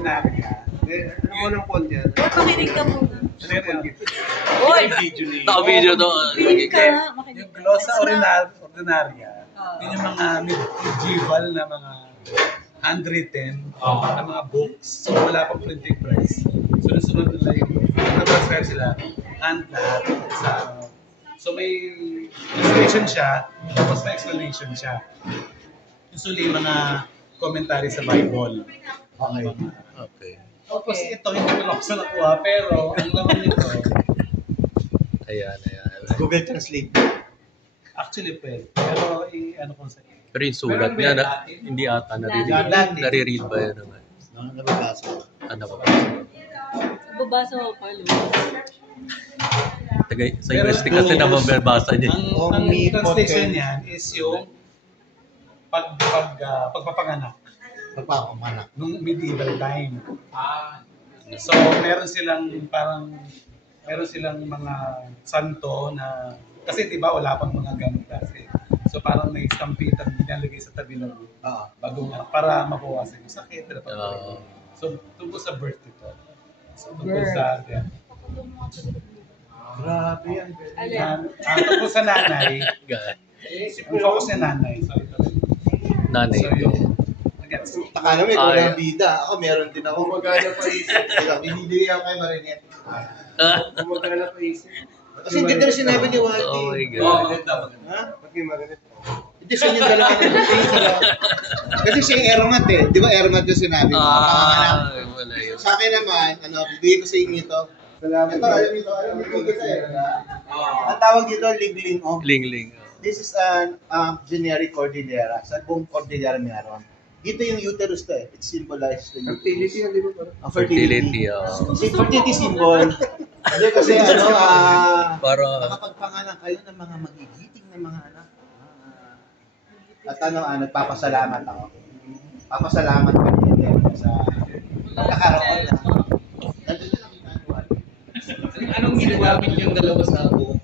ordinarya. Ano ko ng point yan? Pakinig ka muna. Uy! Naka-video to. Makinig ka. Yung glossa ordinarya, yun yung mga medieval na mga handwritten na mga books. So wala pang printing press. Sunod-sunod nila yung nag-transfer sila hand lahat sa so may illustration siya, tapos may explanation siya. Usually mga commentary sa Bible. Okay. Okay. Tapos ito, hindi ko lang sa nakuha, pero ang laman nito, Ayan. Google Translate. actually pwede. Pero ano ko sa Pero yung sulat niya, hindi ata nare-read ba yun naman? Nababasa. Ano ba? Babasa ko pa, Sa university kasi nababasa niya. Ang translation niyan is yung pagpapanganak Pagpapamanak. nung medieval time. So meron silang mga santo na kasi 'di ba wala pang mga gamit kasi. So parang may stampitan nilalagay sa tabi ng bagong para mabawasan yung sakit. So tungkol sa birth ito. So tungkol sa death. Grabe yan. Ang tungkol sa nanay, ang focus ni nanay. So ito. Nanay. So yung Takala mo, ikaw lang bida. Ako, meron din ako. Gumagana pa isip. Binibigay ako kay Marinette. Gumagana pa isip. Kasi hindi na sinabi ni Walty. Oh my God. Ha? Ba't yung Marinette? Hindi siya yung dalawa ng kasi siya yung aeromat eh. Di ba aeromat yung sinabi mo? Wala yun. Sa akin naman, bigay ko sa inyo ito. Salamat. Ito, alam nyo kita eh. Ang tawag dito, ligling. Ling-ling. This is an generic cordillera. Sa buong cordillera meron. Dito yung uterus to eh. It symbolizes the Fertility yan, di ba? Ang fertility. Fertility, Fertility symbol. Hindi kasi Para nakapagpanganak kayo ng mga magigiting na mga anak. At nagpapasalamat ako. Papasalamat ka din sa pagkakaroon na. Anong ginagamit yung dalawa sa buong